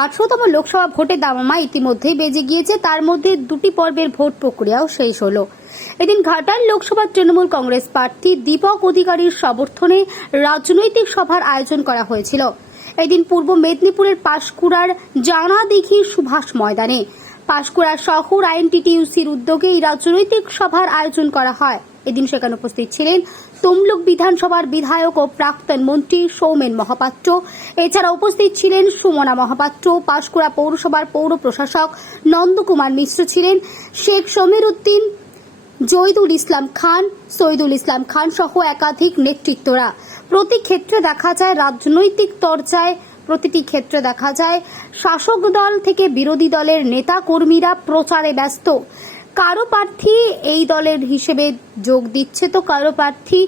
আঠারোতম লোকসভা ভোটের দামামা ইতিমধ্যেই বেজে গিয়েছে। তার মধ্যে দুটি পর্বের ভোট প্রক্রিয়াও শেষ হল। এদিন ঘাটাল লোকসভার তৃণমূল কংগ্রেস প্রার্থী দীপক অধিকারীর সমর্থনে রাজনৈতিক সভার আয়োজন করা হয়েছিল। এদিন পূর্ব মেদিনীপুরের পাশকুড়ার জানা দিঘি সুভাষ ময়দানে পাশকুড়া শহর আইএনটিটিইউসির উদ্যোগে এই রাজনৈতিক সভার আয়োজন করা হয়। এদিন সেখানে উপস্থিত ছিলেন তমলুক বিধানসভার বিধায়ক ও প্রাক্তন মন্ত্রী সৌমেন মহাপাত্র। এছাড়া উপস্থিত ছিলেন সুমনা মহাপাত্র, পাশকুড়া পৌরসভার পৌর প্রশাসক নন্দকুমার মিশ্র ছিলেন, শেখ সমীর উদ্দিন জৈদুল ইসলাম খান সৈদুল ইসলাম খান সহ একাধিক নেতৃত্বরা। প্রতি ক্ষেত্রে দেখা যায় রাজনৈতিক চর্চায় প্রতিটি ক্ষেত্রে দেখা যায়, শাসক দল থেকে বিরোধী দলের নেতা কর্মীরা প্রচারে ব্যস্ত। কারও প্রার্থী এই দলের হিসেবে যোগ দিচ্ছে তো কারও প্রার্থী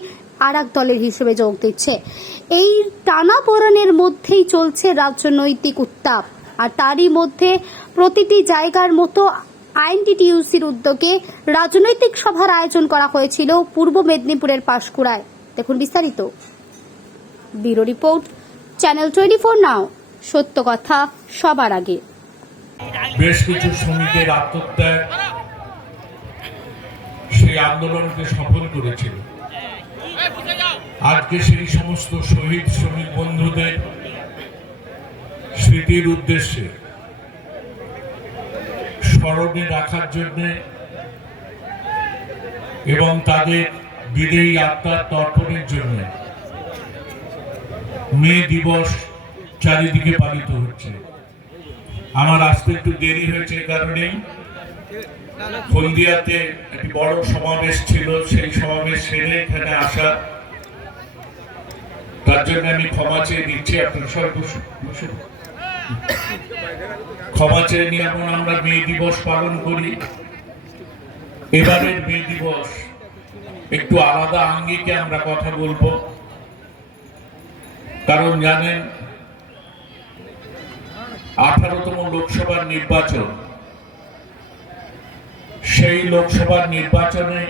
আর এক দলের হিসেবে যোগ দিচ্ছে। এই টানাপোড়েনের মধ্যেই চলছে রাজনৈতিক উত্তাপ। আর তারই মধ্যে প্রতিটি জায়গার মতো আইনটিটিউসির উদ্যোগে রাজনৈতিক সভার আয়োজন করা হয়েছিল পূর্ব মেদিনীপুরের পাশকুড়ায়। দেখুন বিস্তারিত। Bureau report channel twenty four now সত্য কথা সবার আগে। বেশ কিছু শ্রমিকের আত্মত্যাগ সেই আন্দোলনকে সফল করেছিল। আজকে সেই সমস্ত শহীদ শ্রমিক বন্ধুদের স্মৃতির উদ্দেশ্যে স্মরণে রাখার জন্য এবং তাদের বিদেয়ী আত্মার তর্পণের জন্য মে দিবস চারিদিকে পালিত হচ্ছে। আমার আসতে একটু দেরি হয়েছে কারণেই। হলদিয়াতে একটি বড় সমাবেশ ছিল, সেই সমাবেশ সেরে এখানে আসা। তার জন্য আমি ক্ষমা চেয়ে দিচ্ছি আপনার। ক্ষমা চেয়ে নিয়ে এখন আমরা মে দিবস পালন করি। এবারের মে দিবস একটু আলাদা আঙ্গিকে আমরা কথা বলব। কারণ জানেন, আঠারোতম লোকসভার নির্বাচন, সেই লোকসভার নির্বাচনে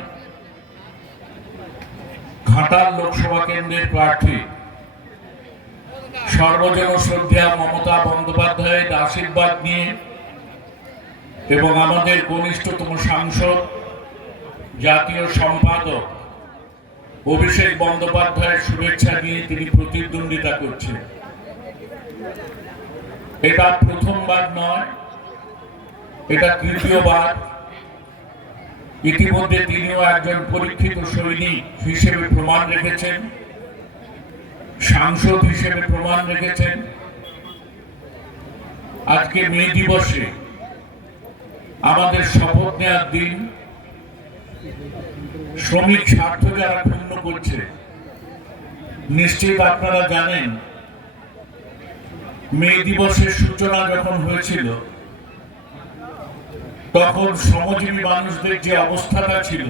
ঘাটাল লোকসভা কেন্দ্রের প্রার্থী সর্বজন শ্রদ্ধা মমতা বন্দ্যোপাধ্যায়ের আশীর্বাদ নিয়ে এবং আমাদের ঘনিষ্ঠতম সাংসদ, জাতীয় সম্পাদক অভিষেক বন্দ্যোপাধ্যায়ের শুভেচ্ছা নিয়ে তিনি প্রতিদ্বন্দ্বিতা করছেন। এটা প্রথমবার নয়, এটা তৃতীয়বার। ইতিমধ্যে তিনিও একজন পরীক্ষিত সৈনিক হিসেবে প্রমাণ রেখেছেন, সাংসদ হিসেবে প্রমাণ রেখেছেন। আজকে মে দিবসে আমাদের শপথ নেওয়ার দিন, শ্রমিক স্বার্থ যারা করছে। নিশ্চিত আপনারা জানেন, মে দিবসের সূচনা যখন হয়েছিল, তখন শ্রমজীবী মানুষদের যে অবস্থাটা ছিল,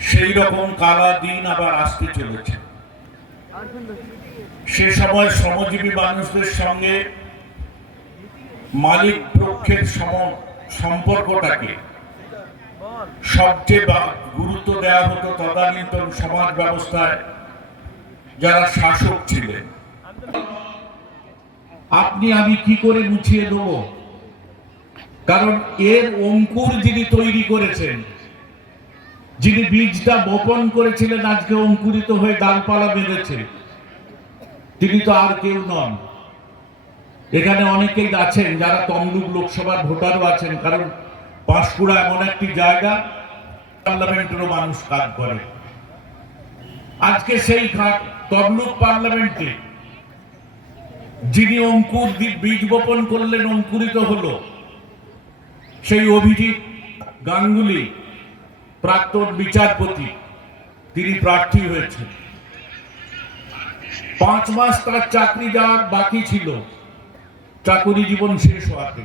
সেই রকম কালা দিন আবার আসতে চলেছে। সে সময় শ্রমজীবী মানুষদের সঙ্গে মালিক পক্ষের সম- সম্পর্কটাকে সবচেয়ে গুরুত্ব দেওয়া হতো তদানীন্তন সমাজ ব্যবস্থায় যারা শাসক ছিলেন। আপনি, আমি কি করে মুছিয়ে দেব? কারণ এর অঙ্কুর যিনি তৈরি করেছেন, যিনি বীজটা বপন করেছিলেন, আজকে অঙ্কুরিত হয়ে ডালপালা বেঁধেছে, তিনি তো আর কেউ নন। এখানে অনেকেই আছেন যারা তমলুক লোকসভার ভোটারও আছেন, কারণ পাঁশকুড়া এমন একটি জায়গা, পার্লামেন্টেরও মানুষ কাজ করে। আজকে সেই তমলুক পার্লামেন্টে, যিনি অঙ্কুর বীজ বপন করলেন, অঙ্কুরিত হলো। সেই অভিজিৎ গাঙ্গুলি, প্রাক্তন বিচারপতি, তিনি প্রার্থী হয়েছেন। পাঁচ মাস তার চাকরি যাওয়ার বাকি ছিল। চাকরি জীবন শেষ হওয়াতে।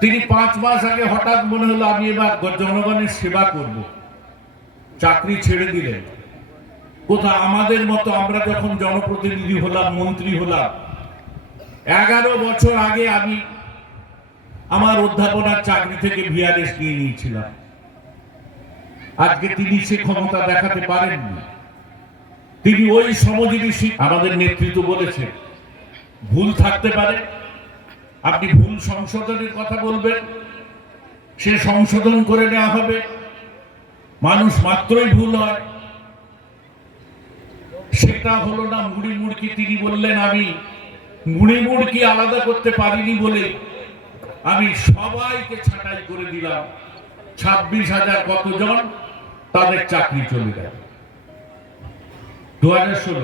তিনি পাঁচ মাস আগে হঠাৎ মনে হলো আমি এবার জনগণের সেবা করব। চাকরি ছেড়ে দিলেন। কোথা আমাদের মতো আমরা যখন জনপ্রতিনিধি হলাম, মন্ত্রী হলাম, এগারো বছর আগে আমি আমার অধ্যাপনার চাকরি থেকে ভিআরএস নিয়ে নিয়েছিলাম। আজকে তিনি সে ক্ষমতা দেখাতে পারেননি। তিনি ওই শিক- আমাদের নেতৃত্ব বলেছে ভুল থাকতে পারে। আপনি ভুল সংশোধনের কথা বলবেন, সে সংশোধন করে নেওয়া হবে। মানুষ মাত্রই ভুল হয়। সেটা হলো না মুড়ি মুড়কি তিনি বললেন, আমি মুড়ি মুড়কি আলাদা করতে পারিনি বলে আমি সবাইকে ছাঁটাই করে দিলাম। ছাব্বিশ হাজার কতজন? তাদের চাকরি চলে গেল। দু হাজার ষোলো।